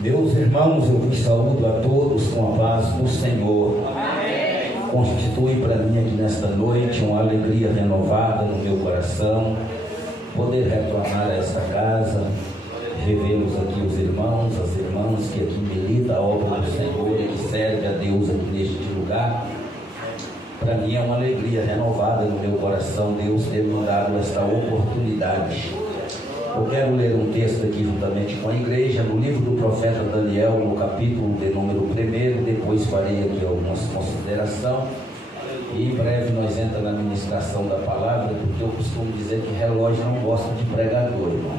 Meus irmãos, eu vos saúdo a todos com a paz do Senhor. Amém. Constitui para mim aqui nesta noite uma alegria renovada no meu coração, poder retornar a esta casa, revê-los aqui os irmãos, as irmãs que aqui militam a obra do Senhor e que serve a Deus aqui neste lugar. Para mim é uma alegria renovada no meu coração, Deus ter me dado esta oportunidade. Eu quero ler um texto aqui juntamente com a igreja, no livro do profeta Daniel, no capítulo de número 1, depois farei aqui algumas considerações, e em breve nós entramos na ministração da palavra, porque eu costumo dizer que relógio não gosta de pregador, irmão.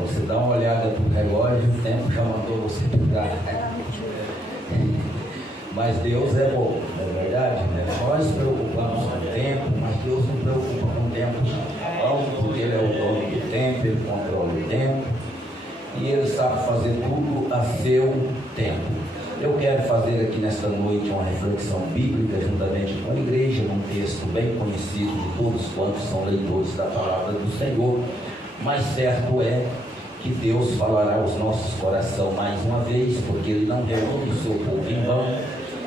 Você dá uma olhada para o relógio, o tempo já mandou você pregar. Mas Deus é bom, não é verdade? Né? Nós preocupamos com o tempo, mas Deus não preocupa com o tempo, não, porque Ele é o dono do tempo, Ele controla o tempo e Ele sabe fazer tudo a seu tempo. Eu quero fazer aqui nesta noite uma reflexão bíblica juntamente com a igreja, num texto bem conhecido de todos quantos são leitores da palavra do Senhor, mas certo é que Deus falará aos nossos corações mais uma vez, porque Ele não reúne o seu povo em vão.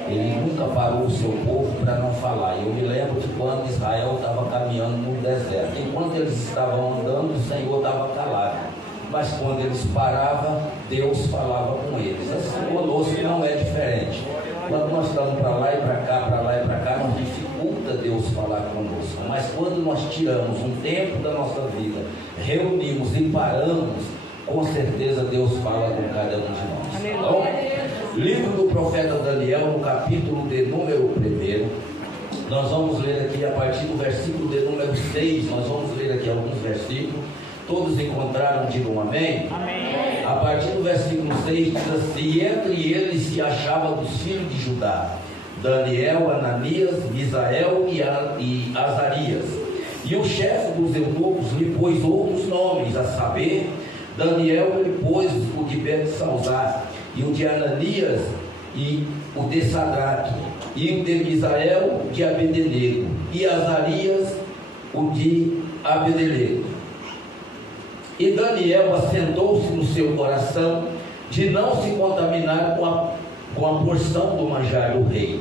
Ele nunca parou o seu povo para não falar. Eu me lembro de quando Israel estava caminhando no deserto. Enquanto eles estavam andando, o Senhor estava calado. Mas quando eles paravam, Deus falava com eles. Assim conosco não é diferente. Quando nós estamos para lá e para cá, nos dificulta Deus falar conosco. Mas quando nós tiramos um tempo da nossa vida, reunimos e paramos, com certeza Deus fala com cada um de nós. Então, livro do profeta Daniel, no capítulo de número 1, nós vamos ler aqui a partir do versículo de número 6, nós vamos ler aqui alguns versículos. Todos encontraram, digam amém? Amém. A partir do versículo 6 diz assim: e entre eles se achava dos filhos de Judá, Daniel, Ananias, Misael e Azarias. E o chefe dos eunucos lhe pôs outros nomes, a saber, Daniel lhe pôs o de Beltesazar, e o de Ananias, e o de Sadraque, e o de Misael, de Abednego, e Azarias, o de Abednego. E Daniel assentou-se no seu coração de não se contaminar com a porção do manjar do rei,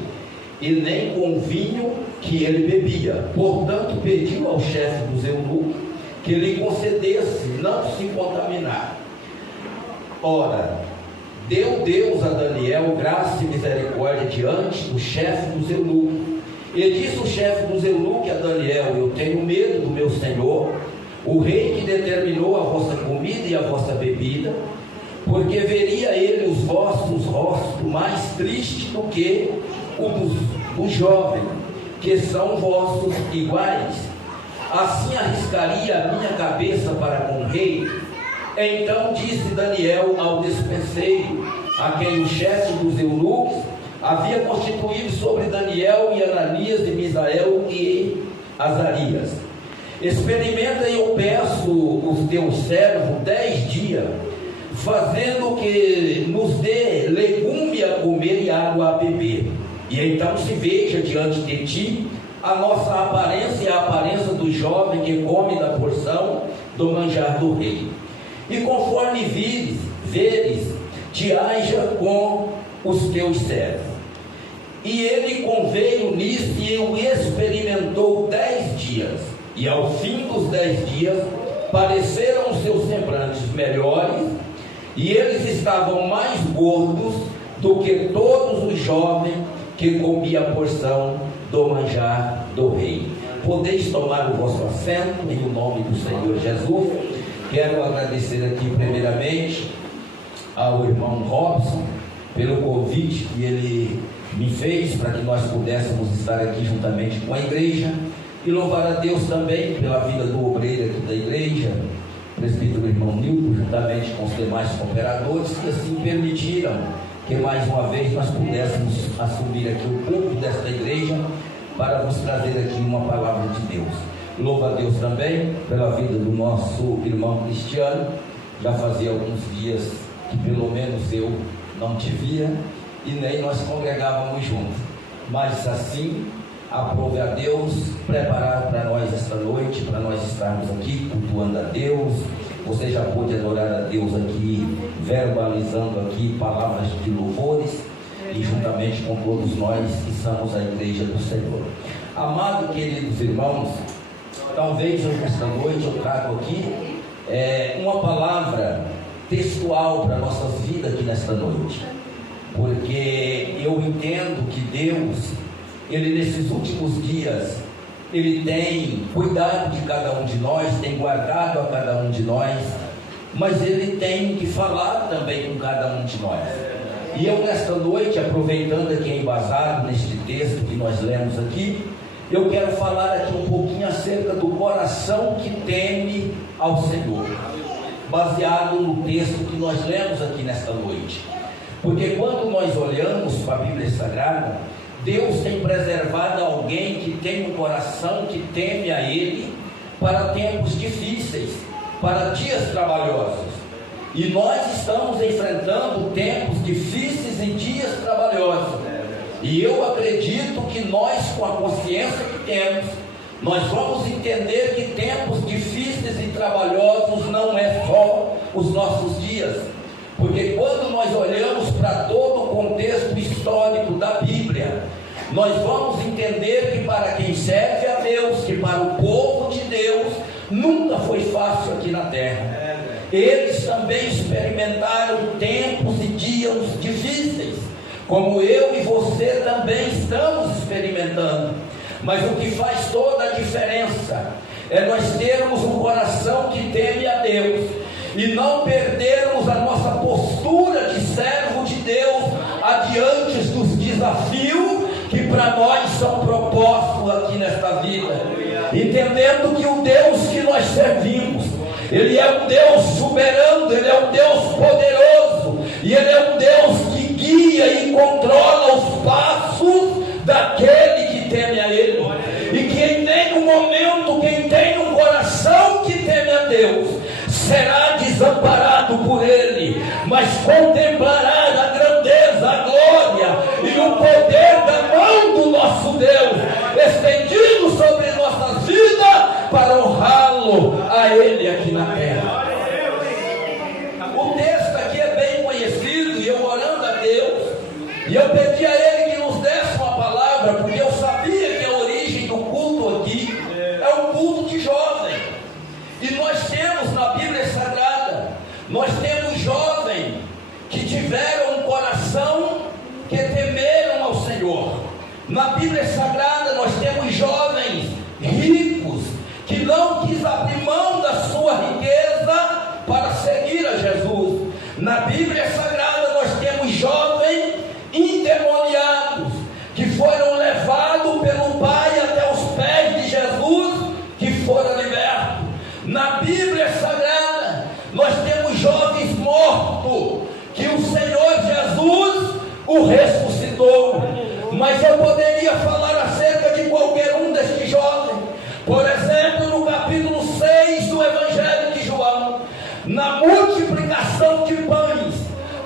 e nem com o vinho que ele bebia. Portanto, pediu ao chefe dos eunucos que lhe concedesse não se contaminar. Ora, deu Deus a Daniel graça e misericórdia diante do chefe dos eunucos. E disse o chefe dos eunucos a Daniel: eu tenho medo do meu senhor, o rei que determinou a vossa comida e a vossa bebida, porque veria ele os vossos rostos mais tristes do que o dos jovens, que são vossos iguais. Assim arriscaria a minha cabeça para com o rei. Então disse Daniel ao despenseiro, a quem o chefe dos eunucos havia constituído sobre Daniel e Ananias e Misael e Azarias: experimenta, eu peço os teus servos 10 dias, fazendo que nos dê legume a comer e água a beber, e então se veja diante de ti a nossa aparência e a aparência do jovem que come da porção do manjar do rei. E conforme veres, te haja com os teus servos. E ele conveio nisso e o experimentou 10 dias. E ao fim dos 10 dias, pareceram os seus semblantes melhores, e eles estavam mais gordos do que todos os jovens que comiam a porção do manjar do rei. Podeis tomar o vosso assento em o nome do Senhor Jesus. Quero agradecer aqui primeiramente ao irmão Robson pelo convite que ele me fez para que nós pudéssemos estar aqui juntamente com a igreja, e louvar a Deus também pela vida do obreiro aqui da igreja, presbítero irmão Nilton, juntamente com os demais cooperadores que assim permitiram que mais uma vez nós pudéssemos assumir aqui o púlpito desta igreja para vos trazer aqui uma palavra de Deus. Louvo a Deus também pela vida do nosso irmão Cristiano. Já fazia alguns dias que pelo menos eu não te via e nem nós congregávamos juntos, mas assim aprove a Deus preparar para nós esta noite, para nós estarmos aqui cultuando a Deus, Você já pôde adorar a Deus aqui, verbalizando aqui palavras de louvores, e juntamente com todos nós que somos a igreja do Senhor. Amado, queridos irmãos, talvez eu nesta noite eu trago aqui uma palavra textual para nossas vidas aqui nesta noite, porque eu entendo que Deus, Ele nesses últimos dias, Ele tem cuidado de cada um de nós, tem guardado a cada um de nós, mas Ele tem que falar também com cada um de nós. E eu nesta noite, aproveitando aqui embasado neste texto que nós lemos aqui, eu quero falar aqui um pouquinho acerca do coração que teme ao Senhor, baseado no texto que nós lemos aqui nesta noite. Porque quando nós olhamos para a Bíblia Sagrada, Deus tem preservado alguém que tem um coração que teme a Ele para tempos difíceis, para dias trabalhosos. E nós estamos enfrentando tempos difíceis e dias trabalhosos. E eu acredito que nós, com a consciência que temos, nós vamos entender que tempos difíceis e trabalhosos não é só os nossos dias. Porque quando nós olhamos para todo o contexto histórico da Bíblia, nós vamos entender que para quem serve a Deus, que para o povo de Deus, nunca foi fácil aqui na terra. Eles também experimentaram tempos e dias difíceis, como eu e você também estamos experimentando. Mas o que faz toda a diferença é nós termos um coração que teme a Deus e não perdermos a nossa postura de servo de Deus adiante dos desafios que para nós são propostos aqui nesta vida, entendendo que o Deus que nós servimos, Ele é um Deus soberano, Ele é um Deus poderoso, e Ele é um Deus que guia e controla os passos daquele que teme a Ele, e que em nenhum momento quem tem um coração que teme a Deus será desamparado por Ele, mas contemplará a grandeza, a glória e o poder da mão do nosso Deus estendido sobre nossas vidas para honrá-lo a Ele aqui na terra. O texto aqui é bem conhecido, e eu orando a Deus, e eu pedi a Ele que nos desse uma palavra, porque eu sabia que a origem do culto aqui é um culto de jovem. E nós temos na Bíblia Sagrada, nós temos jovens que tiveram um coração que temeram ao Senhor. Na Bíblia Sagrada nós temos jovens ricos que não quis abrir mão da sua riqueza para seguir a Jesus. Na Bíblia Sagrada nós temos jovens endemoniados que foram levados pelo Pai até os pés de Jesus, que foram libertos. Na Bíblia Sagrada nós temos jovens mortos que o Senhor Jesus o ressuscitou. Mas eu poderia falar acerca de qualquer um destes jovens. Por exemplo, no capítulo 6 do Evangelho de João, na multiplicação de pães,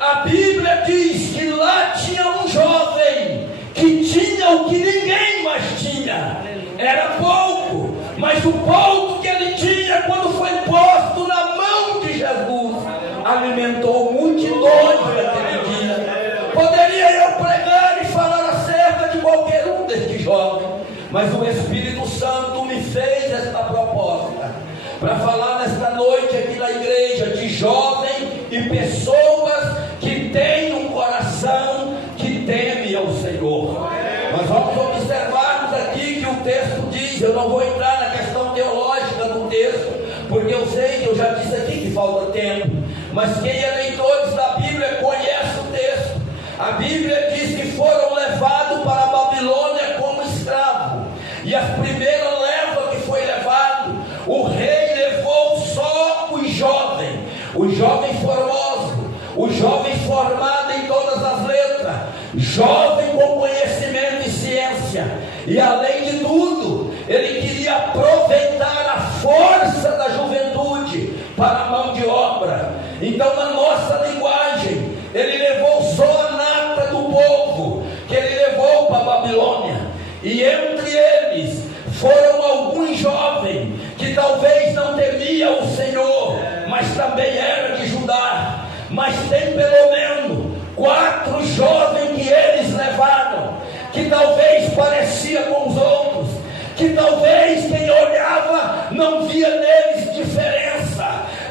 a Bíblia diz que lá tinha um jovem que tinha o que ninguém mais tinha. Era pouco, mas o pouco que ele tinha, quando foi posto na mão de Jesus, alimentou multidões naquele dia. Poderia eu pregar e falar acerca de qualquer um destes jovens, mas o Espírito Santo me fez esta proposta para falar nesta noite aqui na igreja de jovens e pessoas que têm um coração que teme ao Senhor. Nós vamos observarmos aqui que o texto diz, eu não vou entrar na questão teológica do texto, porque eu sei que eu já disse aqui que falta tempo, mas quem é leitores da Bíblia conhece o texto. A Bíblia diz que foram levados para a Babilônia como escravos, e a primeira leva que foi levado, o rei levou só os jovens formosos, os jovens formados em todas as letras, jovem com conhecimento e ciência, e além de tudo, ele queria aproveitar a força da juventude para a mão de obra. Então, na nossa linguagem, ele levou só a nata do povo, que ele levou para a Babilônia, e entre eles foram alguns jovens que talvez não temiam o Senhor, mas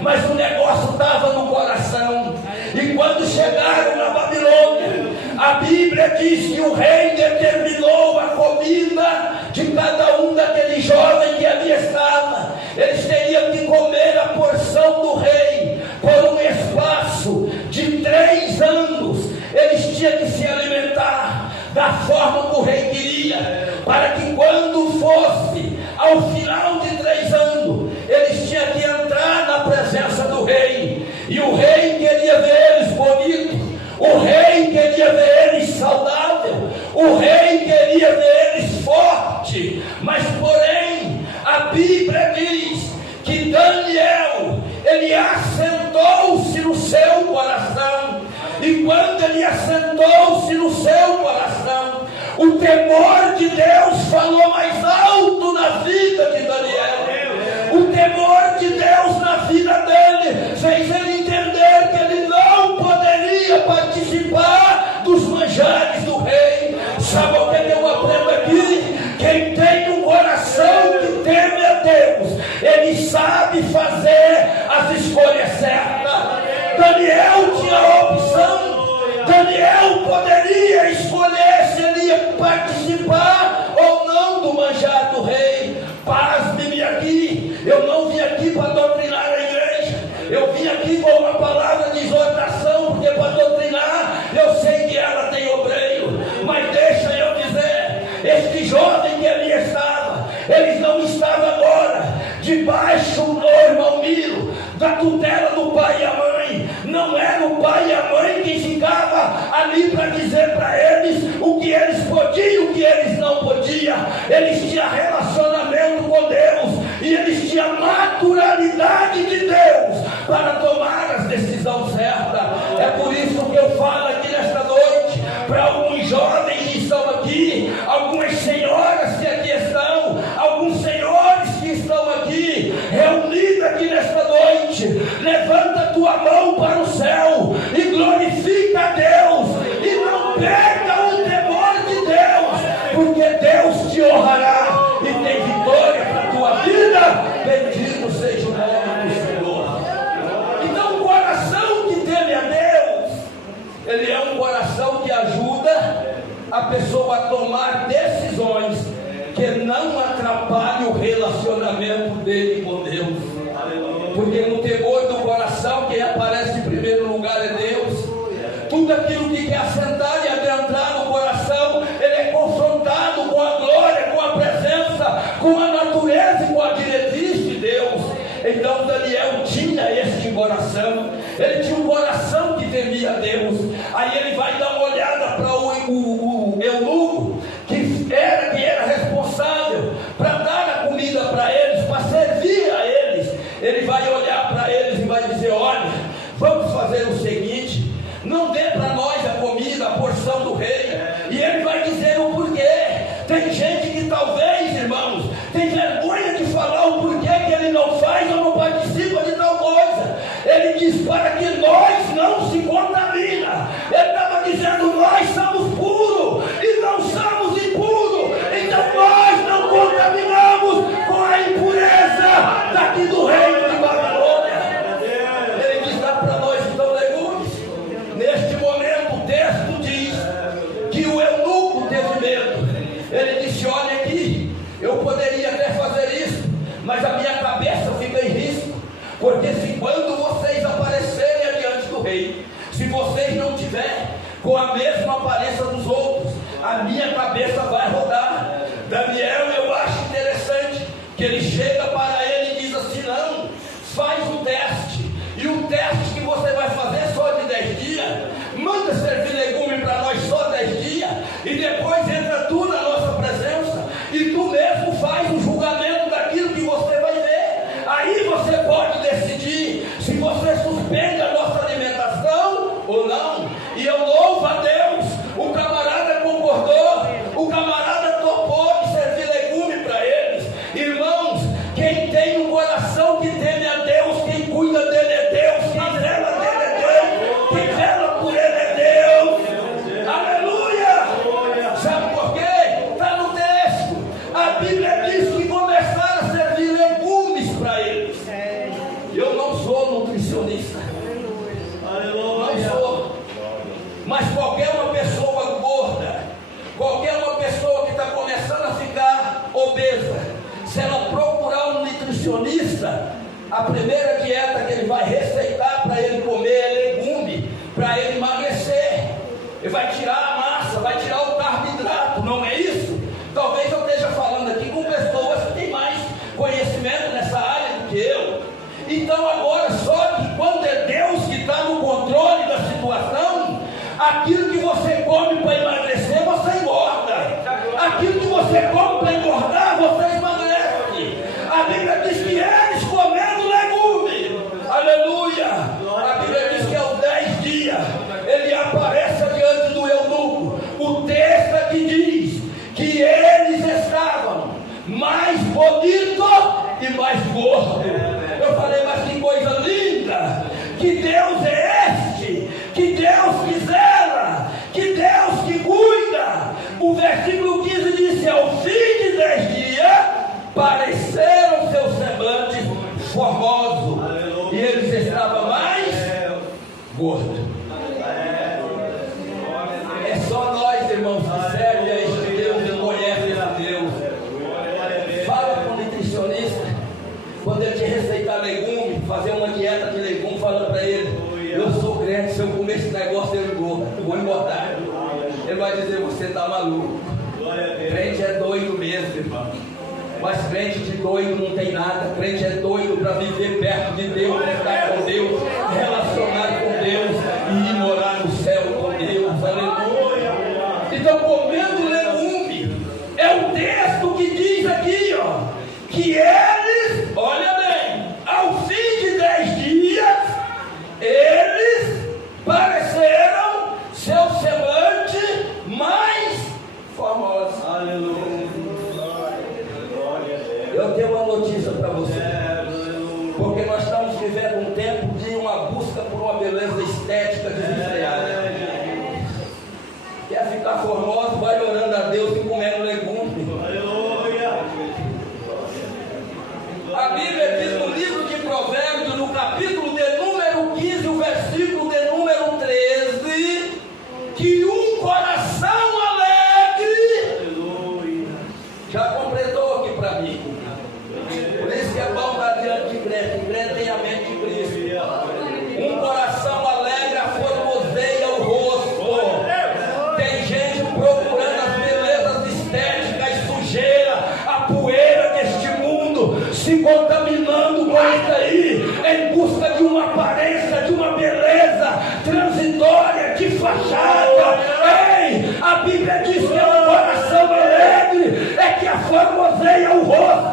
mas o negócio estava no coração. E quando chegaram na Babilônia, a Bíblia diz que o rei determinou a comida de cada um daqueles jovens que ali estava. Eles teriam que comer a porção do rei por um espaço de 3 anos. Eles tinham que se alimentar da forma que o rei queria, para que quando fosse ao final de 3 anos, eles tinham que entrar na presença do rei. E o rei queria ver eles bonitos, o rei queria ver eles saudáveis, o rei queria ver eles fortes. Mas porém, a Bíblia diz que Daniel, ele assentou-se no seu coração. E quando ele assentou-se no seu coração, o temor de Deus falou mais alto na vida de Daniel. O temor de Deus na vida dele fez ele entender que ele não poderia participar dos manjares do rei. Sabe o que eu aprendo aqui? Quem tem um coração que teme a Deus, ele sabe fazer as escolhas certas. Daniel tinha a opção. Daniel poderia escolher se ele ia participar ou não do manjar do rei. Pasme-me aqui, eu não vim aqui para doutrinar a igreja, eu vim aqui com uma palavra de exortação, porque para doutrinar eu sei que ela tem obreiro. Mas deixa eu dizer, este jovem que ali estava, eles não estavam agora debaixo do irmão Milo, da tutela do pai e a mãe. Não era o pai e a mãe que ficava ali para dizer para eles o que eles podiam e o que eles não podiam. Eles tinham relacionamento com Deus e eles tinham naturalidade de Deus para tomar as decisões certas. É por isso que eu falo aqui nesta noite para alguns jovens que estão aqui, algumas senhoras que aqui estão, alguns senhores que estão aqui reunidos aqui nesta noite. Levanta a tua mão para o céu e glorifica a Deus, e não perca o temor de Deus, porque Deus te honrará e tem vitória para a tua vida. Bendito seja o nome do Senhor. Então o coração que teme a Deus, ele é um coração que ajuda a pessoa a tomar decisões que não atrapalhem o relacionamento dele com Deus. Porque no temor do coração, quem aparece em primeiro lugar é Deus. Tudo aquilo que quer assentar e adentrar no coração, ele é confrontado com a glória, com a presença, com a natureza e com a diretriz de Deus. Então Daniel tinha este coração, ele tinha um coração que temia a Deus. Aí ele vai dar uma olhada para o eunuco, que era responsável para dar a comida para eles, para servir a eles. Ele vai olhar para eles e vai dizer: olha, vamos fazer o seguinte, não dê para nós a comida, a porção do rei. E ele vai dizer o porquê. Tem gente que talvez, irmãos, tem vergonha de falar o porquê que ele não faz ou não participa de tal coisa. Ele diz: para que nós não se contamina. Ele estava dizendo: nós somos puros e não somos impuros, então nós não contaminamos com a impureza daqui do reino de Babilônia. Ele diz: dá para nós então legumes. Neste momento o texto diz que o eunuco teve medo. Ele disse: olha aqui, eu poderia até fazer isso, mas a minha cabeça fica em risco, porque se quando vocês aparecerem adiante do rei, se vocês não tiverem com a mesma aparência dos outros, a minha cabeça vai rodar. Daniel, eu acho interessante que ele chega para ele e diz assim: não, faz um teste, e o teste que você vai fazer só de 10 dias, manda servir legume para nós só 10 dias, e depois entra tu na nossa presença, e tu mesmo faz o julgamento daquilo que você vai ver. Aí você pode decidir se você suspende a nossa alimentação ou não. E eu louvo a Deus, o camarada concordou, o camarada topou de servir legume para eles. Irmãos, quem tem um coração que teme a Deus, quem cuida dele é Deus, quem zela dele é Deus, quem zela por ele é Deus. Aleluia! Sabe por quê? Está no texto. A Bíblia diz que começaram a servir legumes para eles. Eu não sou A primeira dieta que ele vai receitar para ele comer é legume, para ele emagrecer. Ele vai tirar a massa, vai tirar o carboidrato, não é isso? Talvez eu esteja falando aqui com pessoas que têm mais conhecimento nessa área do que eu. Então agora, só que quando é Deus que está no controle da situação, aquilo que você come para emagrecer, você engorda. Aquilo que você come para engordar, você emagrece. A Bíblia diz que eles comendo legume, aleluia. A Bíblia diz que aos 10 dias ele aparece diante do eunuco. O texto aqui diz que eles estavam mais bonitos e mais gordos. Eu falei, mas que coisa linda! Que Deus é este, que Deus que zela, que Deus que cuida. O versículo 15 diz: ao fim de 10 dias pareceram seus semblantes formosos, e eles estavam mais gordos. É só nós, irmãos, que servem a este Deus e conhecem esse Deus. Fala com o nutricionista, quando ele te receitar legume, fazer uma dieta de legume, falando para ele: eu sou crente, se eu comer esse negócio eu vou engordar. Ele vai dizer: você está maluco. Crente é doido mesmo, irmão. Mas crente de doido não tem nada. Crente é doido para viver perto de Deus, estar com Deus, relacionar com Deus e ir morar no céu com Deus. Aleluia. Então, comendo legume, é o texto que diz aqui, ó, que eles, olha bem, ao fim de 10 dias, eles pareceram seu semblante mais formoso. Aleluia. Eu tenho uma notícia para você, porque nós estamos vivendo um tempo de uma busca por uma beleza estética desenfreada. Quer ficar formoso, vai orando a Deus e comendo legume. Aleluia. A Bíblia diz no livro de Provérbios, no capítulo de número 15, o versículo de número 13, que um coração alegre, já completou aqui para mim. Por isso que é bom estar diante de crente. Crente tem a mente de Cristo. Um coração alegre aformoseia o rosto. Tem gente procurando as belezas estéticas, sujeira, a poeira deste mundo, se contaminando com isso aí, em busca de uma aparência, de uma beleza transitória, de fachada. Ei, a Bíblia diz que é um coração alegre, é que aformoseia o rosto.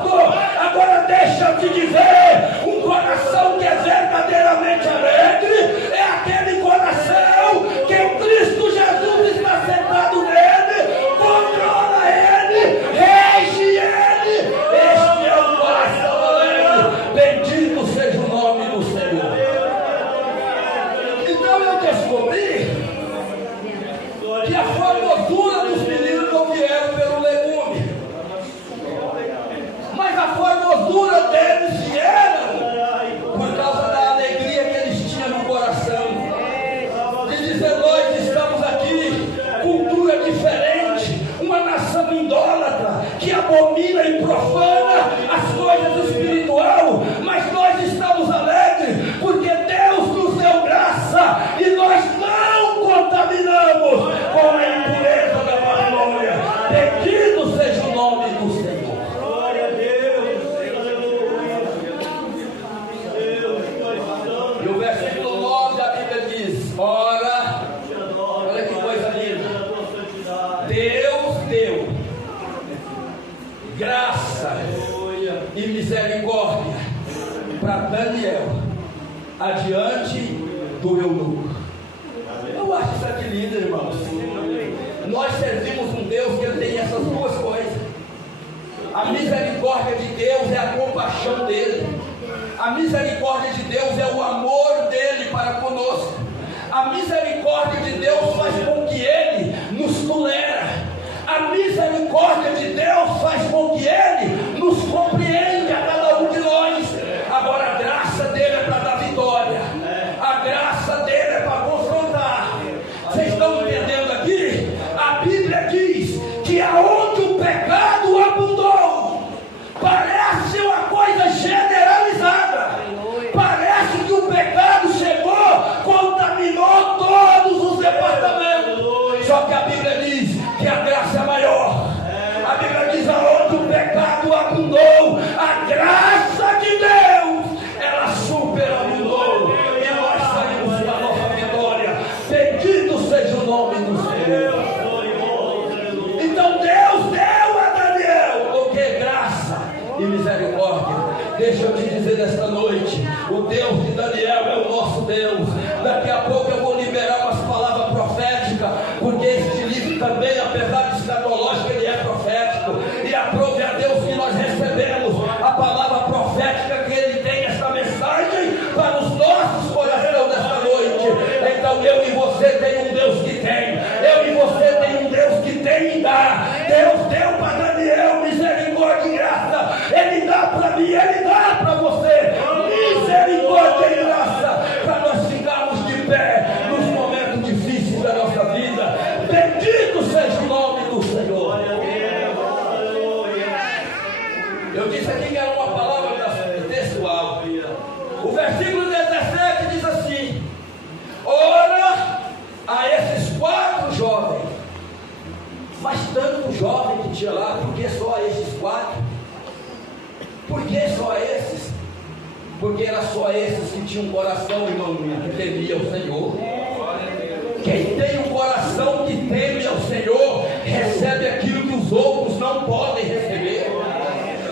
Agora deixa eu te dizer, um coração que é verdadeiramente alegre é aquele coração que o Cristo Jesus está sentado nele, controla ele, rege ele. Este é o coração alegre. Bendito seja o nome do Senhor. Então eu descobri que a formosura dos meninos não vieram pelo legume, mas a formosura deles vieram por causa da alegria que eles tinham no coração, de dizer: nós estamos aqui, cultura diferente, uma nação idólatra que abomina e profana as coisas espirituais, mas nós estamos alegres porque Deus nos deu graça e nós não contaminamos com a impureza da Babilônia. Bendito seja o nome do Senhor. Glória a Deus. E o versículo 9 a Bíblia diz: ora, olha que coisa linda, Deus deu graça e misericórdia para Daniel adiante do eunuco. Eu acho isso aqui lindo, irmãos. Nós servimos um Deus que ele tem essas duas coisas. A misericórdia de Deus é a compaixão dele. A misericórdia de Deus é o amor dele para conosco. A misericórdia de Deus faz com que ele nos tolera. A misericórdia de Deus faz com que ele nos compreende a cada um de nós. Agora a graça dele é para dar vitória. A graça dele é para confrontar. Vocês estão entendendo aqui? A Bíblia diz que aonde o pecado abundou, parece uma coisa generalizada. Deixa eu te dizer nesta noite, o Deus de Daniel é o nosso Deus. Daqui a pouco eu vou liberar umas palavras proféticas, porque este livro também, apesar de escatológico, ele é profético. E aprove a Deus que nós recebemos a palavra profética, que ele tem esta mensagem para os nossos corações nesta noite. Então eu e você tem um Deus que tem, eu e você tem um Deus que tem e dá. Deus deu para Daniel misericórdia e graça, ele dá para mim, ele dá para você misericórdia e graça, para nós ficarmos de pé nos momentos difíceis da nossa vida. Bendito seja o nome do Senhor. Eu disse aqui que era uma palavra textual. O versículo 17 diz assim: ora a esses 4 jovens. Mas tanto jovem que tinha lá, por que só esses 4? Por que só esses? Porque era só esses que tinham um coração, irmão, que temia o Senhor. Quem tem um coração que teme ao Senhor, recebe aquilo que os outros não podem receber.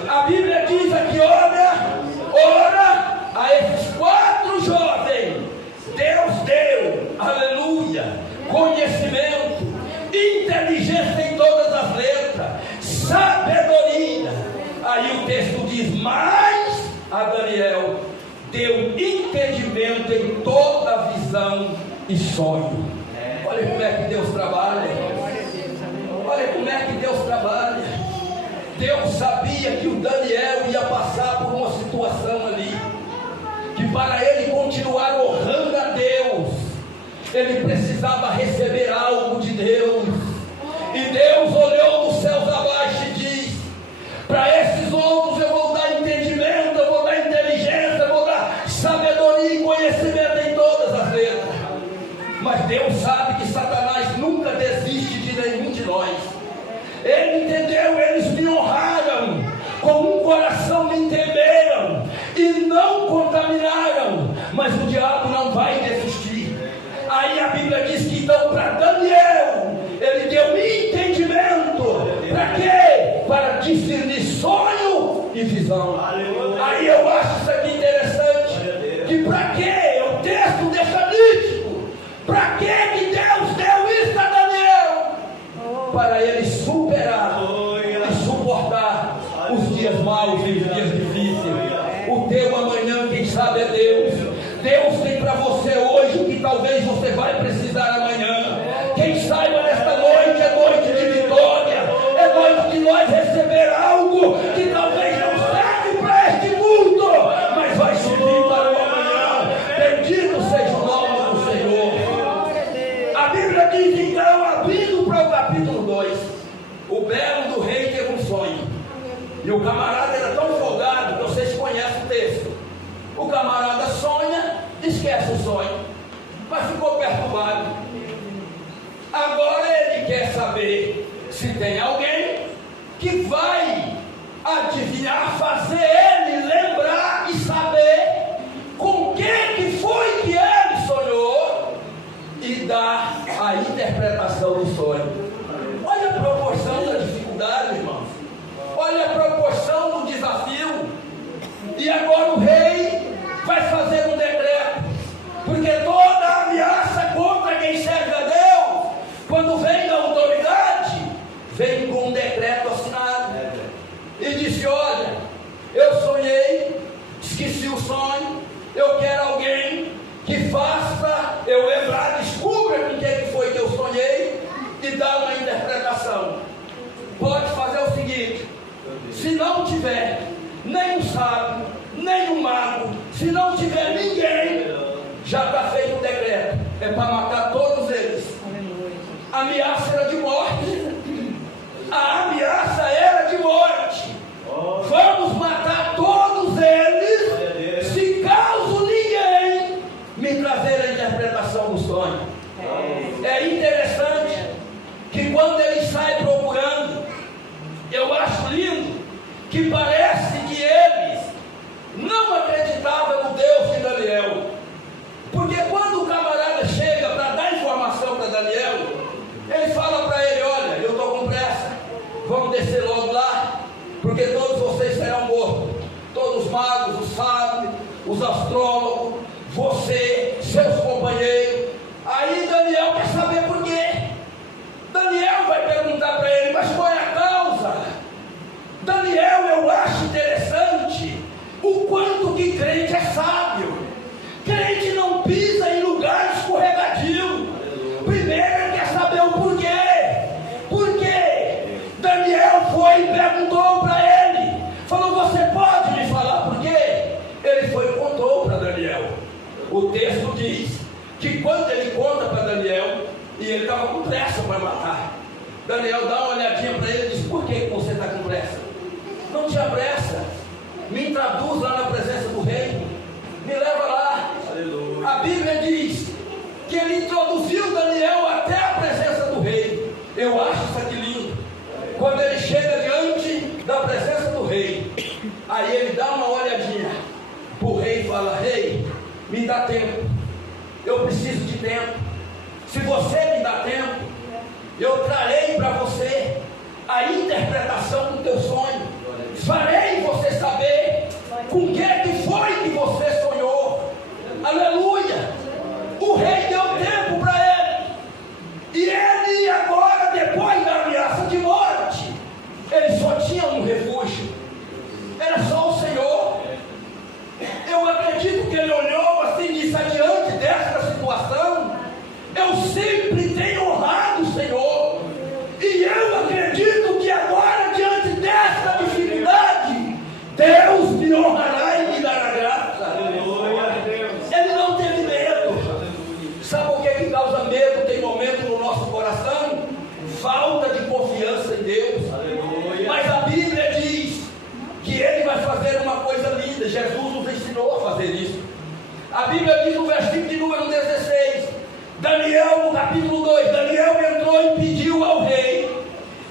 A Bíblia diz aqui: ora a esses 4 jovens, Deus deu, aleluia, conhecimento, inteligência em todas as letras, sabedoria. Aí o texto diz: mas a Daniel deu entendimento em toda visão e sonho. Olha como é que Deus trabalha. Olha como é que Deus trabalha. Deus sabia que o Daniel ia passar por uma situação ali, que para ele continuar honrando a Deus, ele precisava receber algo de Deus. E Deus olhou dos céus abaixo e diz: para esses outros eu vou dar entendimento, eu vou dar inteligência, eu vou dar sabedoria e conhecimento em todas as letras. Mas Deus sabe que Satanás nunca desiste de nenhum de nós. Ele entendeu, eles me honraram, com um coração me temeram e não contaminaram, mas o diabo não vai desistir. Aí a Bíblia diz que então para Daniel ele deu entendimento. Para quê? Para discernir sonho e visão. Aí eu acho isso aqui interessante, que para quê? O texto deixa nítido. Para que Deus deu isso a Daniel? Para ele superar e suportar os dias maus e os dias difíceis. O teu amanhã, quem sabe, é Deus. Deus tem para você hoje o que talvez você vai precisar amanhã. Quem saiba, nesta noite é noite de vitória, é noite de nós receber algo que talvez não serve para este mundo, mas vai servir para o amanhã. Bendito seja o nome do Senhor. A Bíblia diz então, abrindo para o capítulo 2, o belo do rei teve um sonho, e o camarada era tão folgado que vocês conhecem o texto. O camarada sonha, esquece o sonho, mas ficou perturbado. Agora ele quer saber se tem alguém que vai adivinhar, fazer ele lembrar e saber com que foi que ele sonhou e dar a interpretação do sonho. Olha a proporção da dificuldade, irmãos. Olha a proporção do desafio. E agora o rei vai fazer um decreto, porque toda ameaça contra quem serve a Deus, quando vem da autoridade, vem com um decreto assinado. E disse: olha, eu sonhei, esqueci o sonho, eu quero alguém que faça eu lembrar, descubra com quem foi que eu sonhei e dá uma interpretação. Pode fazer o seguinte: se não tiver nem um sábio, nem um mago, se não tiver ninguém, já está feito o decreto, é para matar todos eles. A ameaça era de morte. A ameaça era de morte. Vamos matar todos eles, se caso ninguém me trazer a interpretação do sonho. É interessante que quando ele sai procurando, eu acho lindo que parece que eles não acreditavam no Deus de Daniel. Porque quando o camarada chega para dar informação para Daniel, ele fala para ele: olha, eu estou com pressa, vamos descer logo lá, porque todos vocês serão mortos, todos magos, diz que quando ele conta para Daniel, e ele estava com pressa para matar, Daniel dá uma olhadinha para ele e diz: por que você está com pressa? Não tinha pressa, me introduz lá na presença do rei, me leva lá. Aleluia. A Bíblia diz que ele introduziu Daniel até a presença do rei. Eu acho isso aqui lindo. Quando ele chega diante da presença do rei, aí ele dá uma olhadinha para o rei e fala: rei, me dá tempo, eu preciso de tempo. Se você me dá tempo, eu trarei para você a interpretação do teu sonho, farei você saber com o que foi que você sonhou. Aleluia. O rei deu tempo para ele, e ele agora, depois da ameaça de morte, ele só tinha um refúgio, era só o Senhor. Eu acredito que ele olhou assim e disse: adiante desta situação, eu sempre tenho honrado o Senhor, e eu acredito que agora, diante desta dificuldade, Deus me honrará e me dará graça. Ele não teve medo. Sabe o que causa medo? Tem momento no nosso coração, falta de confiança em Deus. Mas a Bíblia diz que ele vai fazer uma coisa linda. Jesus nos ensinou a fazer isso. A Bíblia diz no versículo de número 16, Daniel, no capítulo 2, Daniel entrou e pediu ao rei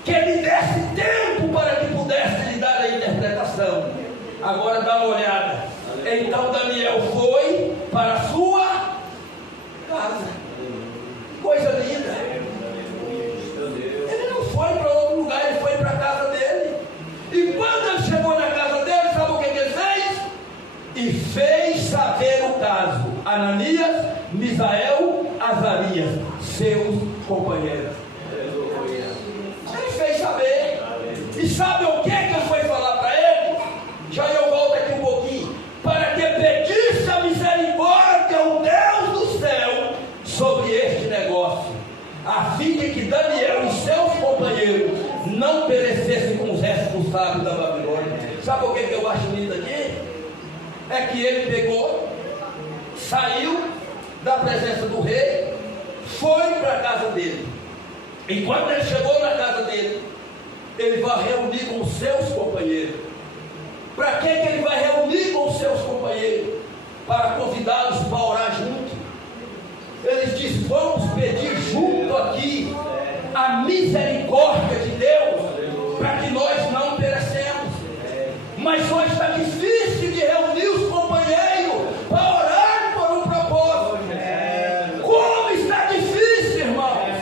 que ele desse tempo para que pudesse lhe dar a interpretação. Agora dá uma olhada. Então Daniel foi para a sua casa. Coisa linda. Ele não foi para outro lugar, ele foi para a casa dele. E quando ele chegou na casa dele, sabe o que ele fez? E fez saber o caso Ananias, Misael, Azarias, seus companheiros. Ele fez saber. E sabe o que ele foi falar para ele? Já eu volto aqui um pouquinho. Para que pedisse a misericórdia ao Deus do céu sobre este negócio, a fim de que Daniel e seus companheiros não perecessem com os restos dos sábios da Babilônia. Sabe o que eu acho lindo aqui? É que ele pegou, saiu da presença do rei, foi para a casa dele. E quando ele chegou na casa dele, ele vai reunir com os seus companheiros. Para que ele vai reunir com os seus companheiros? Para convidá-los para orar junto. Eles dizem: vamos pedir junto aqui a misericórdia de Deus, para que nós não perecemos. Mas hoje está difícil de reunir os companheiros para orar por um propósito. Como está difícil, irmãos.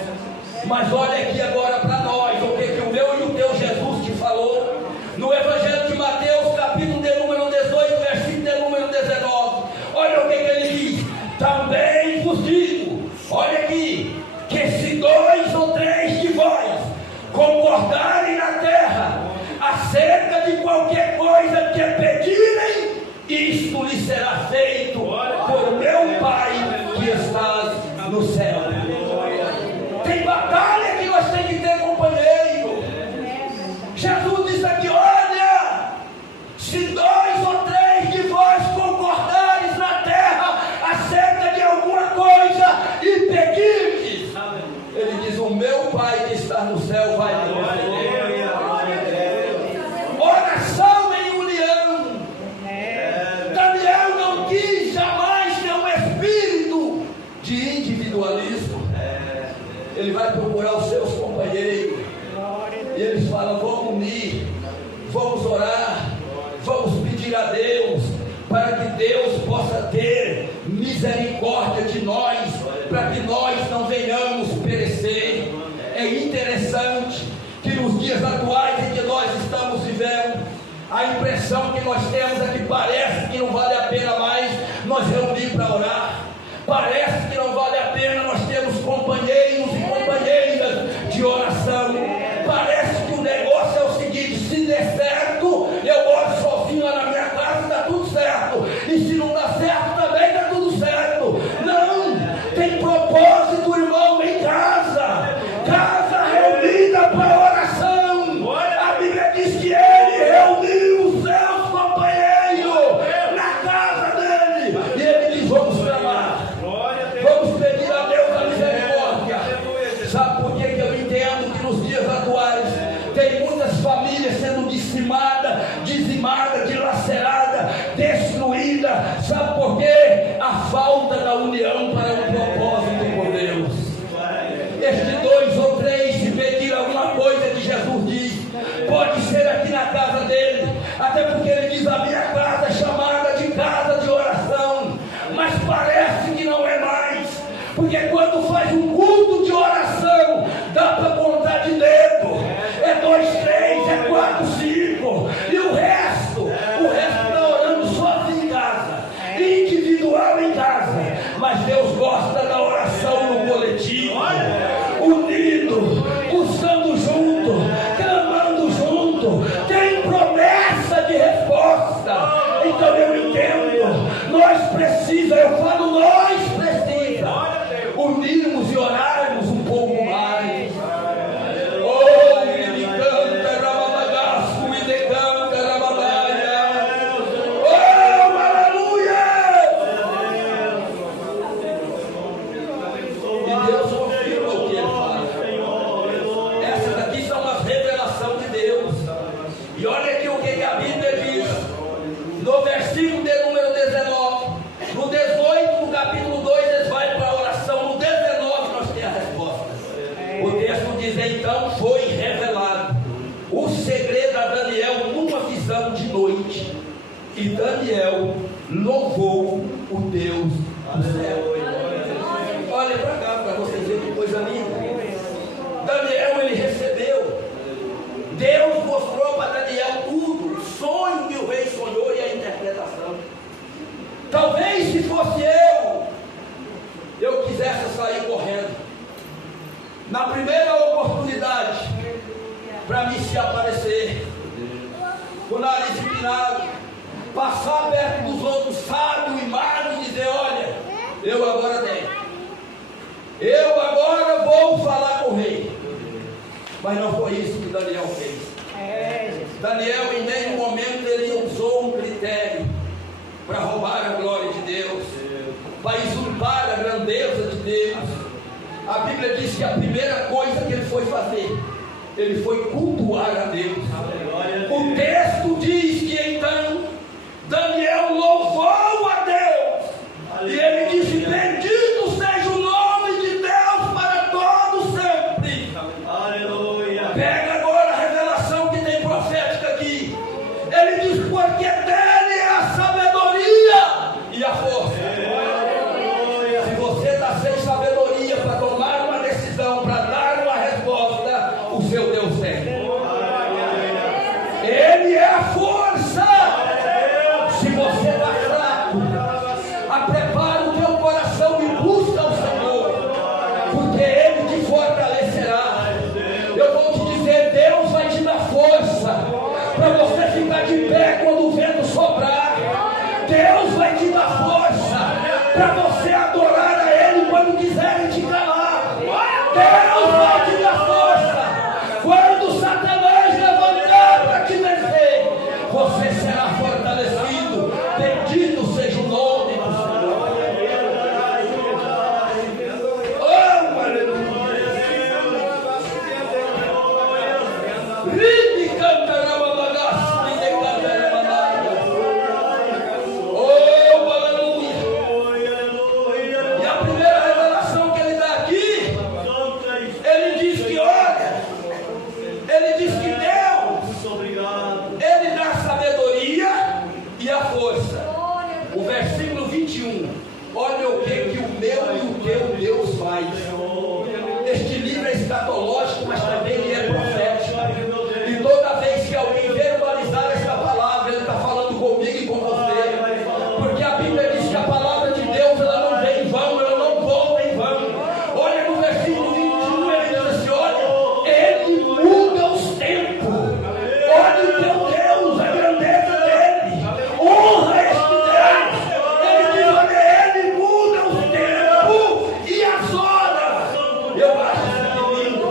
Mas olha aqui agora para nós o que o meu e o teu Jesus te falou no Evangelho de Mateus, capítulo de número 18, versículo de número 19. Olha o que ele diz: também vos digo, olha aqui, que se 2 ou 3 de vós concordarem na terra acerca de qualquer coisa que pedirem, isto lhe será feito por meu Pai que estás no céu. Tem batalha que nós temos que ter, companheiro. Jesus disse aqui: olha, se 2 ou 3 de vós concordares na terra acerca de alguma coisa e pedirdes, ele diz: o meu Pai que está no céu vai me conceder. Oração em união. Daniel não quis jamais ter um espírito de individualismo. Ele vai procurar os seus companheiros, e eles falam: vamos unir, vamos orar, vamos pedir a Deus para que Deus possa ter misericórdia de nós, para que nós não venhamos perecer. É interessante que nos dias atuais em que nós estamos vivendo, a impressão que nós temos é que parece que não vale a pena mais nós reunir para orar. Parece que não vale a pena nós termos companheiros e companheiras de oração. Parece que o negócio é o seguinte: se der certo, eu oro sozinho lá na minha casa, está tudo certo. E se não dá certo, também está tudo certo. Não, tem propósito, irmão, em casa. Casa reunida para oração. A Bíblia diz que ele reuniu os seus companheiros na casa dele. E ele diz: vamos clamar. quando faz um culto de oração, dá para contar de dedo. É 2, 3, é 4, 5. E o resto está orando sozinho em casa, individual em casa. Mas Deus gosta da oração no coletivo, unido, buscando junto, clamando junto. Tem promessa de resposta. Então eu entendo, nós precisamos, eu falo, nós precisamos unirmos e orarmos um pouco mais. Oh, ele canta, rababagaço, e decanta, rababagaia. Oh, aleluia! E Deus confirma o que ele fala. Essas aqui são as revelações de Deus. E olha aqui o que a Bíblia diz. No versículo de número 19, no 18, no capítulo 2, eles vão para a oração. No 19 nós temos a resposta. O texto diz: então foi revelado o segredo a Daniel numa visão de noite, e Daniel louvou o Deus do céu. Olha para cá para vocês verem que coisa linda. Daniel, ele recebeu, Deus mostrou para Daniel tudo, o sonho que o rei sonhou e a interpretação. Talvez se fosse eu quisesse sair correndo na primeira oportunidade para me se aparecer, com o nariz empinado, passar perto dos outros sábios e magos e dizer: olha, eu agora tenho, eu agora vou falar com o rei. Mas não foi isso que Daniel fez. Daniel em nenhum momento ele usou um critério para roubar a glória de Deus, para usurpar a grandeza de Deus. A Bíblia diz que a primeira coisa que ele foi fazer, ele foi cultuar a Deus. O texto diz que então Daniel louvou a Deus, e ele disse: bendito seja o nome de Deus para todo sempre. Aleluia. Pega agora a revelação que tem profética aqui. Ele diz: porque dele é a sabedoria e a força. Se você está sem sabedoria para tomar uma decisão, para dar uma resposta, o seu Deus tem. Ele é a força. Se você está fraco, prepara o teu coração e busca o Senhor, porque Ele te fortalecerá. Eu vou te dizer, Deus vai te dar força para você ficar de pé quando o vento soprar. Deus vai te dar força para você adorar a Ele quando quiserem te calar. Deus vai te dar força quando Satanás levantar para te vencer. Você será fortalecido. Bendito seja o nome do Senhor. Oh, aleluia. Rinde, canta, rababagaço, rinde, canta, rababagaia. Oh, aleluia. E a primeira revelação que ele dá aqui, ele diz que, olha, ele diz que Deus, ele dá a sabedoria e a força. O versículo 21, olha o que o meu e o teu Deus faz. Este livro é escatológico, mas também ele é profético. E toda vez que alguém verbalizar esta palavra, ele está falando comigo e com você. Porque a Bíblia diz que a palavra de Deus, ela não vem em vão, ela não volta em vão. Olha no versículo 21, ele diz assim: olha, ele muda os tempos. Olha o teu Deus, a grandeza dele. Honra este Deus. Ele diz: olha, ele muda os tempos e as horas. Eu acho isso lindo.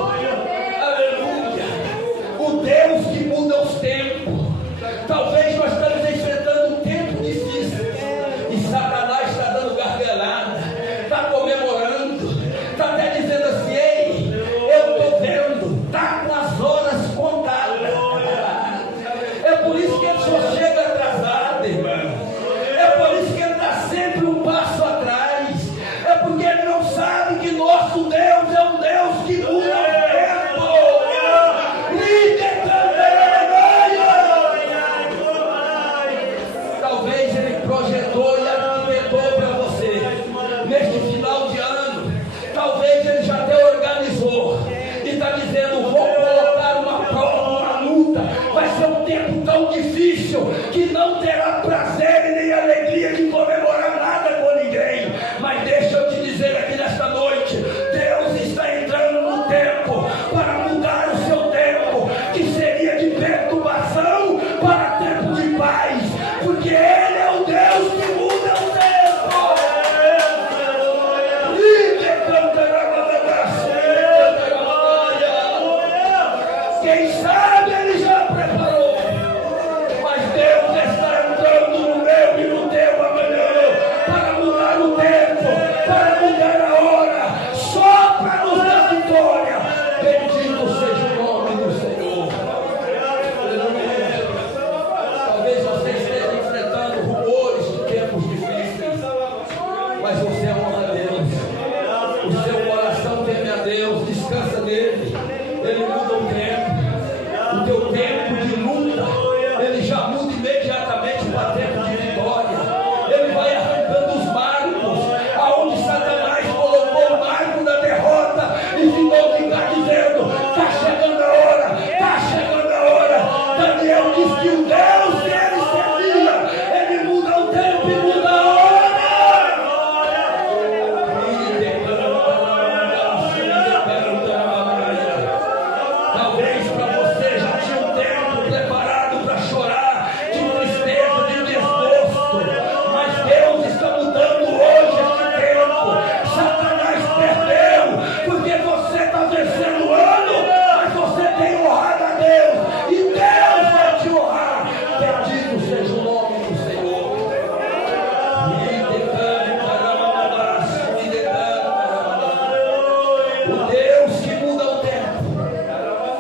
O Deus que muda o tempo.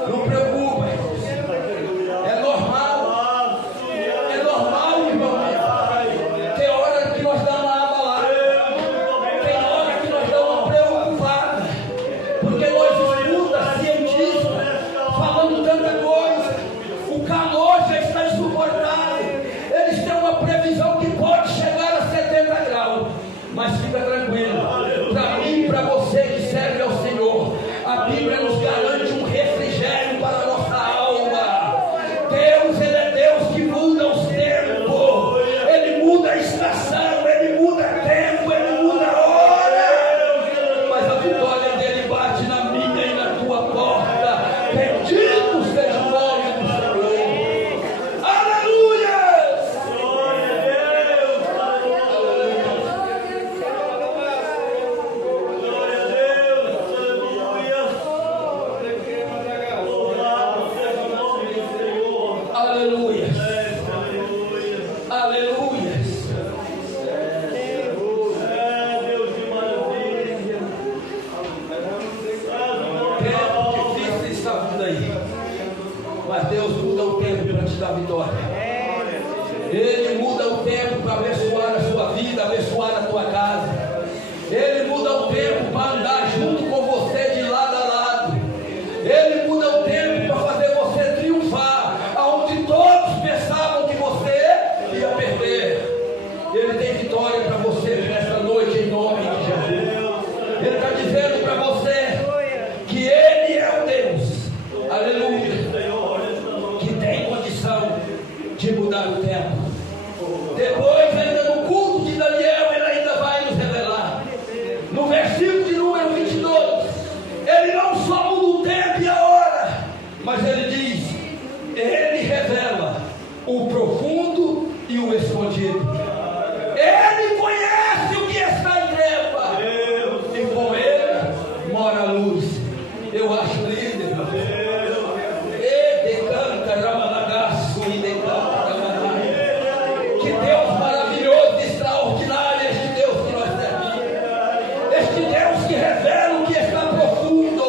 Não preocupa, é normal. É normal, irmão. Tem hora que nós damos uma abalada. Tem hora que nós damos uma preocupada. Porque nós escutamos cientistas falando tanta coisa. O calor já está insuportável. Eles têm uma previsão que pode chegar a 70 graus. Mas fica tranquilo. Para mim e para você que serve ao Senhor, a Bíblia nos garante um refrigério para a nossa alma. Deus, Ele é Deus que muda os tempos. Ele muda a estação, Ele muda tempo, Ele muda a hora. Mas a vitória dele bate na minha e na tua porta. Bendito seja o nome do Senhor. Aleluia! Aleluia! Aleluia! Tempo difícil está vindo aí, mas Deus muda o tempo para te dar vitória. Ele muda o tempo para abençoar a sua vida, abençoar a tua casa. Ele muda o tempo para andar junto com você de lado a lado. Ele muda o tempo para fazer você triunfar, aonde todos pensavam que você ia perder. Ele tem vitória para você nesta noite, em nome de Jesus. Ele está dizendo para você que Ele é o Deus, aleluia, que tem condição de mudar o tempo. Depois, ainda no culto de Daniel, Ele ainda vai nos revelar. No versículo de número 22, Ele não só muda o tempo e a hora, mas Ele diz: Ele revela o profundo e o escondido. Ele conhece o que está em treva, e com Ele mora a luz. Eu acho lindo, irmão. E decanta ramalagaço e decanta ramalagaço. Que Deus maravilhoso e extraordinário é este Deus que nós servimos. Este Deus que revela o que está profundo.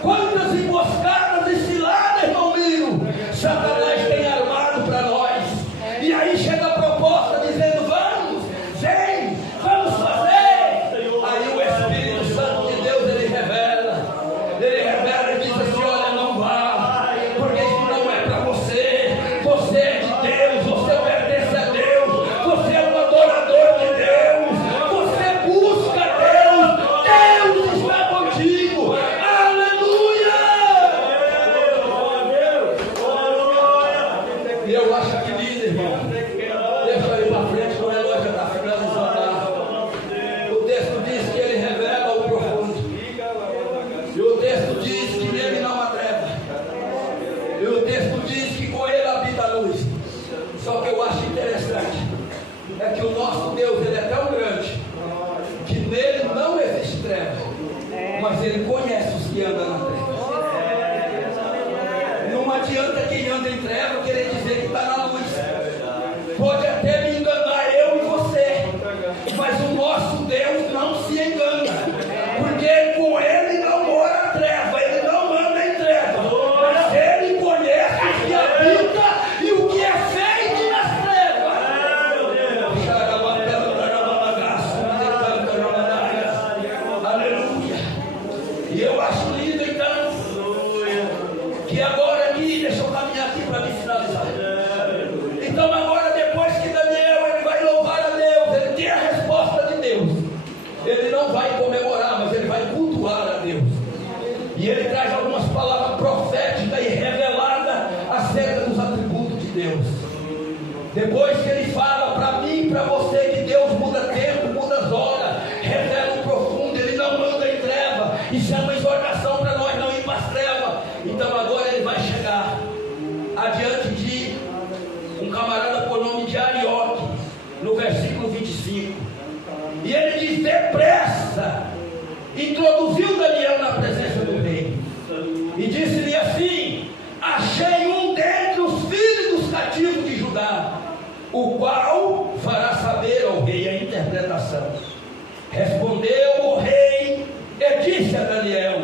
Quantas emboscadas e ciladas, irmão Miro, Satanás tem armado para nós. E aí chega a proposta dizendo: vamos, vem, vamos fazer. Aí o Espírito Santo de Deus, ele revela e diz assim: olha, não vá, porque isso não é para você. Você é de Deus, você pertence a Deus, você é um adorador de Deus, você busca Deus, Deus está contigo. Aleluia! E eu acho que lindo, irmão. Deixa eu ir para frente, que o relógio já está ficando desandado. O texto diz que Ele revela o profundo. E o texto diz que nele não há treva. E o texto diz que com Ele habita a luz. Só que eu acho interessante é que o nosso Deus, Ele é tão grande que nele não existe treva, mas Ele conhece os que andam na treva. Não adianta quem anda em treva querer dizer que está na luz. Pode até me enganar eu e você, mas o nosso Deus não se engana, porque com Ele não mora a treva, Ele não anda em treva, mas Ele conhece o que habita e o que é feito nas trevas. Aleluia. E eu acho lindo então que agora aqui, deixa eu caminhar aqui para me finalizar. Então agora, depois que Daniel ele vai louvar a Deus, ele tem a resposta de Deus. Ele não vai comemorar, mas ele vai cultuar a Deus. E ele traz algumas palavras proféticas e reveladas acerca dos atributos de Deus. Depois que ele fala para mim e para você que Deus muda tempo, muda as horas, revela o profundo, Ele não anda em treva. Isso é uma exortação para nós não ir para as trevas. Então agora ele vai chegar adiante de um camarada por nome de Arioque, no versículo 25. E ele diz: depressa, introduziu Daniel na presença do rei e disse-lhe assim: achei um dentre os filhos dos cativos de Judá, o qual fará saber ao rei a interpretação. Respondeu o rei e disse a Daniel: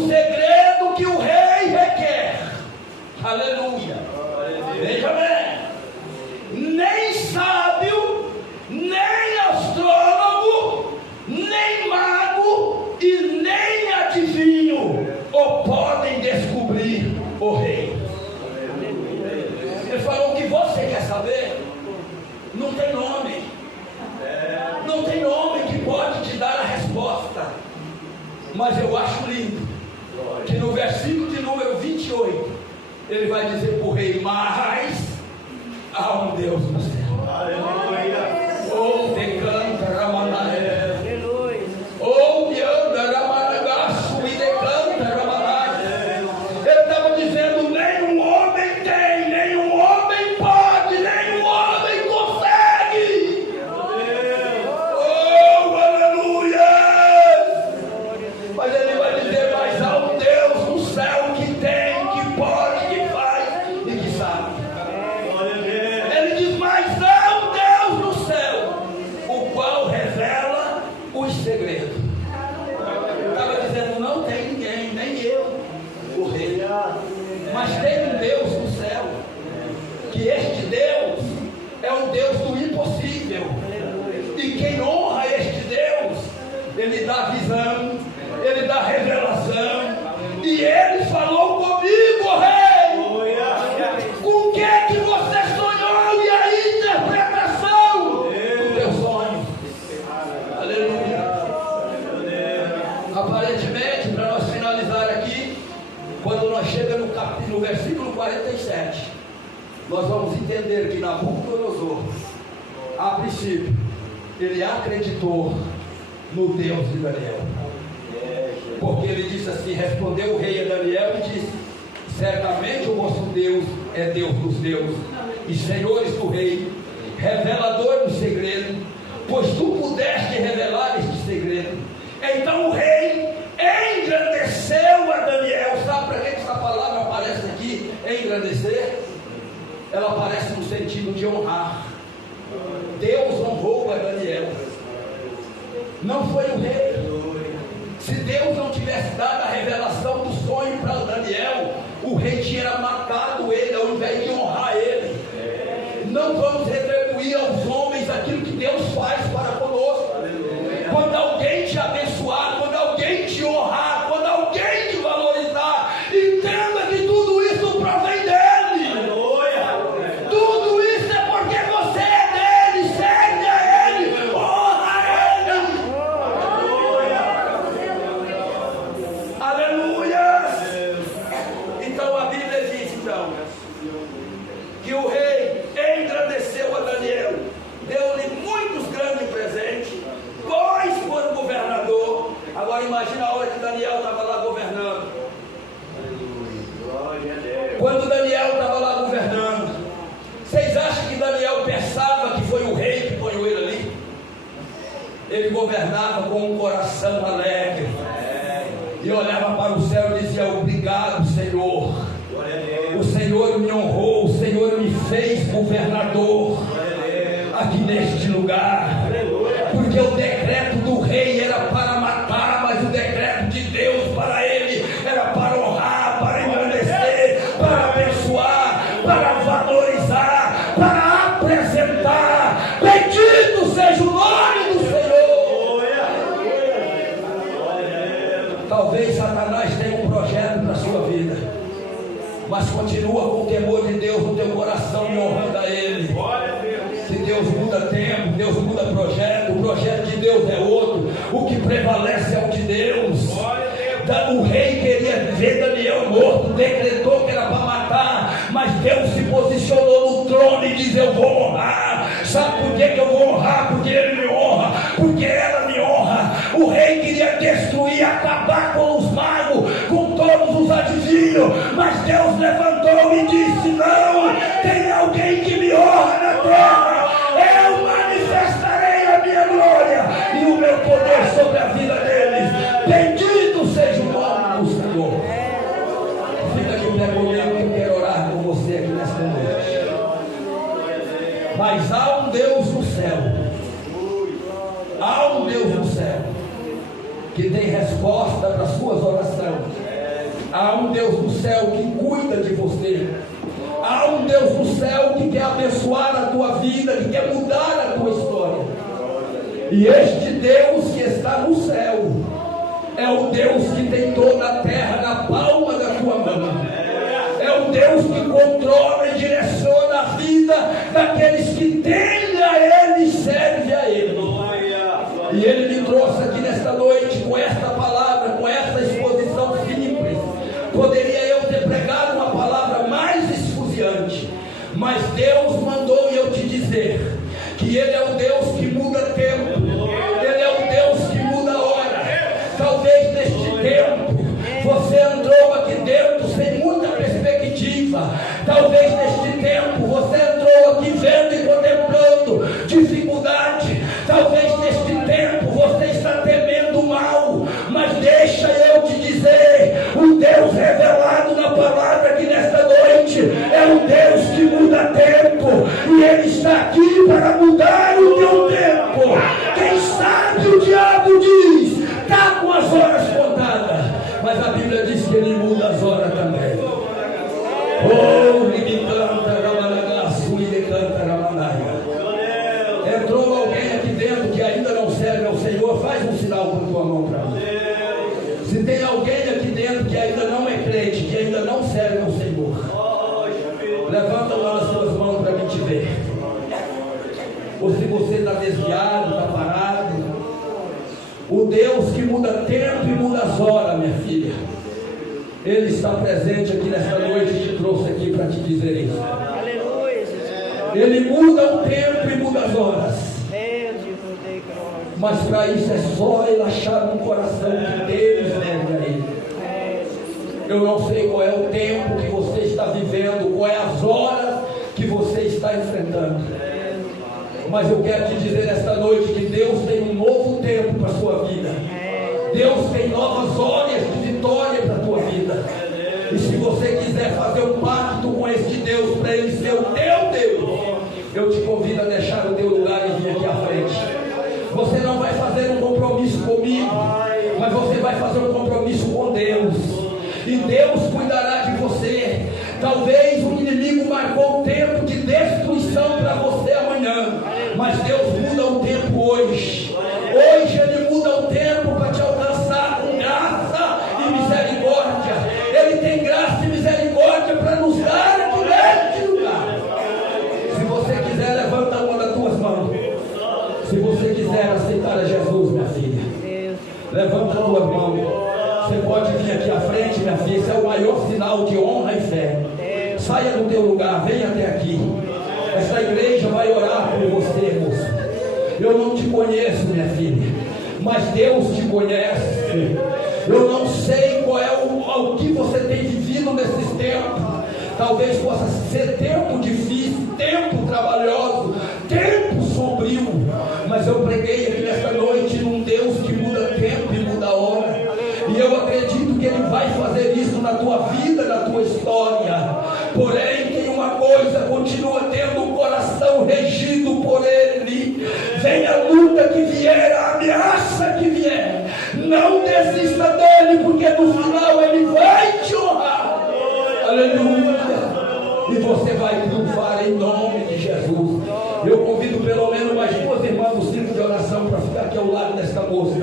o segredo que o rei requer. Aleluia. Veja bem, nem sábio, nem astrônomo, nem mago e nem adivinho ou podem descobrir o rei. Ele falou: o que você quer saber não tem nome. Não tem nome que pode te dar a resposta. Mas eu acho lindo que no versículo de número 28 ele vai dizer para o rei: mas há um Deus no céu. Aleluia. Ou decanta Ramanai, ou Yanda Ramanagaço e decanta Ramanai. Ele estava dizendo: nenhum homem tem, nenhum homem pode, nenhum homem consegue. Oh, aleluia. Mas ele vai dizer: mas há um Deus no céu que tem, que pode, que faz e que sabe. Ele diz: mas há um Deus no céu, o qual revela os segredos. Estava dizendo: não tem ninguém, nem eu, o rei, mas tem um Deus no céu, que este Deus é um Deus do impossível, e quem honra este Deus, ele dá visão, ele dá revelação, e ele falou comigo, rei, com o que é que você sonhou, e a interpretação do teu sonho. Aleluia. Aparentemente, para nós finalizar aqui, quando nós chegamos no versículo 47, nós vamos entender que Nabucodonosor, a princípio, ele acreditou no Deus de Daniel. Porque ele disse assim: respondeu o rei a Daniel e disse: certamente o vosso Deus é Deus dos deuses e senhores do rei, revelador do segredo, pois tu pudeste revelar este segredo. Então o rei engrandeceu a Daniel. Sabe para que essa palavra aparece aqui, engrandecer? Ela aparece no sentido de honrar. Deus honrou a Daniel, não foi o rei. Se Deus não tivesse dado a revelação do sonho para Daniel, o rei tinha matado ele ao invés de honrar ele. Não vamos retribuir aos homens aquilo que Deus faz para conosco. Quando alguém te abençoar, quando alguém te honrar, quando alguém te valorizar, entenda que tudo isso provém dele. Tudo isso é porque você é dele, segue a ele, honra ele. Aleluia. Então a Bíblia diz que o rei engrandeceu a Daniel, deu-lhe muitos grandes presentes, pois foi governador. Agora imagina a hora que Daniel estava lá governando. Quando Daniel estava lá governando, vocês acham que Daniel pensava que foi o rei que põe ele ali? Ele governava com um coração alegre e olhava para o céu e dizia: obrigado, Senhor. O Senhor me honrou, o Senhor me fez governador aqui neste lugar. Porque o decreto do rei era para matar, mas o decreto de Deus para ele era para honrar, para engrandecer, para abençoar, para valorizar, para apresentar. Bendito seja o nome do Senhor. Talvez Satanás tenha um projeto para a sua vida, mas continua com o temor de Deus no teu coração e honrando a Ele. Se Deus muda tempo, Deus muda projeto, o projeto de Deus é outro, o que prevalece é o de Deus. O rei queria ver Daniel morto, decretou que era para matar, mas Deus se posicionou no trono e diz: eu vou honrar. Sabe por que eu vou honrar? Porque ele me honra, porque ela me honra. O rei queria destruir, acabar com os magos, com todos os adivinhos, mas Deus levantou e disse: não, tem alguém que me honra na terra. Eu manifestarei a minha glória e o meu poder sobre a vida deles. Bendito seja o nome do Senhor. Fica aqui o pé comigo que eu quero orar com você aqui nesta noite. Mas há um Deus no céu, há um Deus no céu que tem resposta para as suas orações. Há um Deus do céu que cuida de você. Há um Deus do céu que quer abençoar a tua vida, que quer mudar a tua história. E este Deus que está no céu é o Deus que tem toda a terra na palma da tua mão. É o Deus que controla e direciona a vida daqueles que temem a Ele e servem a Ele. E Ele me trouxe aqui nesta noite com esta palavra, com essa exposição simples. Poderia eu ter pregado uma palavra mais esfuziante, mas Deus mandou eu te dizer que Ele é o Deus que muda tempo, Ele é o Deus que muda hora. Talvez neste tempo você entrou aqui dentro sem muita perspectiva. Talvez neste tempo você entrou aqui vendo e contemplando dificuldade. Talvez neste tempo você está temendo mal. Mas deixa eu te dizer, o Deus revelado na palavra aqui nesta noite é um Deus que muda tempo. E Ele está aqui para mudar o teu tempo. Quem sabe o diabo diz, está com as horas contadas. Mas a Bíblia diz que Ele muda as horas também. Oh, me canta, ramalagaço, me canta, ramalaia. Entrou alguém aqui dentro que ainda não serve ao Senhor, faz um sinal com a tua mão para mim. Se tem alguém aqui dentro que ainda não é crente, que ainda não serve ao Senhor, levanta uma das tuas mãos para mim te ver. Ou se você está desviado, está parado, o Deus que muda tempo e muda as horas, minha filha, Ele está presente aqui nesta noite e te trouxe aqui para te dizer isso. Aleluia, Jesus. Ele muda o tempo e muda as horas. Mas para isso é só Ele achar um coração que Deus serve a Ele. Eu não sei qual é o tempo que você está vivendo, qual é as horas que você está enfrentando. Mas eu quero te dizer nesta noite que Deus tem um novo tempo para a sua vida. Deus tem novas horas de vitória para a tua vida. E se você quiser fazer um pacto com este Deus, para Ele ser o teu Deus, eu te convido a deixar o teu lugar e vir aqui à frente. Você não vai fazer um compromisso comigo, mas você vai fazer um compromisso com Deus. E Deus cuidará de você. Talvez o inimigo marcou o tempo de destruição para você amanhã, mas Deus muda o tempo hoje. Hoje Ele muda o tempo para te alcançar com graça e misericórdia. Ele tem graça e misericórdia para nos dar aqui neste lugar. Se você quiser, levanta uma das tuas mãos. Se você quiser aceitar a Jesus, minha filha, levanta as tuas mãos. Você pode vir aqui à frente, minha filha. Esse é o maior sinal de honra e fé. Saia do teu lugar, venha até aqui. Essa igreja vai orar por você, moça. Eu não te conheço, minha filha, mas Deus te conhece. Eu não sei qual é o que você tem vivido nesses tempos. Talvez possa ser tempo difícil, tempo trabalhoso, tempo sombrio. Mas eu preguei aqui nesta noite num Deus que muda tempo e muda hora. E eu acredito que Ele vai fazer isso na tua vida, na tua história. Porém, tem uma coisa, continua tendo um coração regido por Ele. Venha a luta que vier, a ameaça que vier, não desista dEle, porque no final Ele vai te honrar. Aleluia. E você vai triunfar em nome de Jesus. Eu convido pelo menos mais duas irmãs do círculo de oração para ficar aqui ao lado desta moça,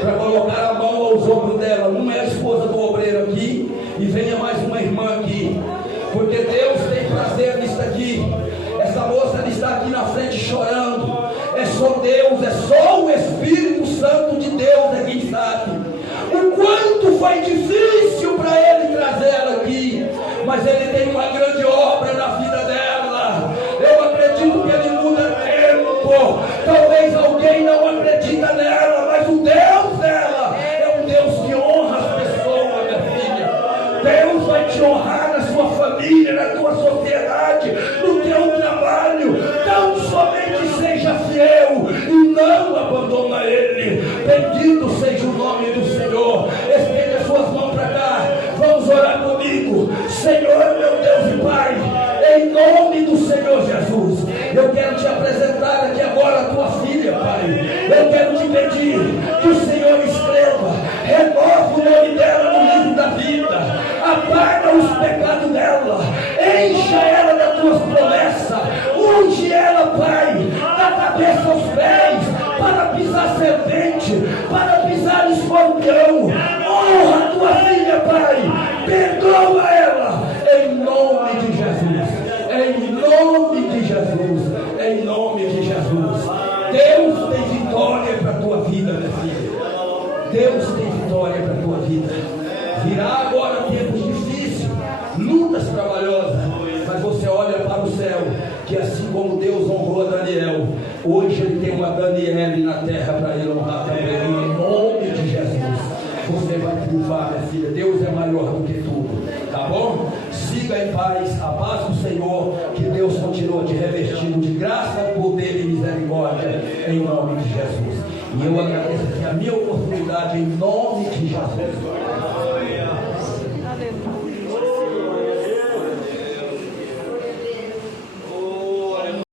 para colocar a mão aos ombros dela. Uma é a esposa do obreiro aqui, e venha mais uma irmã aqui, porque Deus tem prazer nisso aqui. Essa moça está aqui na frente chorando. É só Deus, é só o Espírito Santo de Deus é quem sabe o quanto foi difícil para Ele trazê-la aqui. Mas Ele tem uma grande obra na vida dela. Eu acredito que Ele muda tempo. Talvez alguém não acredita nela, mas o Deus dela é um Deus que honra as pessoas, minha filha. Deus vai te honrar na sua família, na tua sociedade, no teu trabalho. Tão somente seja fiel e não abandona Ele. Bendito seja o nome do Senhor. Estende as suas mãos para cá. Vamos orar comigo. Senhor, meu Deus e Pai, em nome do Senhor Jesus, eu quero te apresentar aqui agora a tua filha, Pai. Eu quero te pedir que o Senhor escreva, renova o nome dela no livro da vida. Deus tem vitória para a tua vida. Virá agora tempos difíceis, lutas trabalhosas, mas você olha para o céu, que assim como Deus honrou a Daniel, hoje Ele tem uma Daniele na terra para Ele honrar também, em nome de Jesus. Você vai triunfar, minha filha. Deus é maior do que tudo, tá bom? Siga em paz, a paz do Senhor, que Deus continua te revestindo de graça, poder e misericórdia, em nome de Jesus. E eu agradeço aqui a minha oportunidade, em nome de Jesus.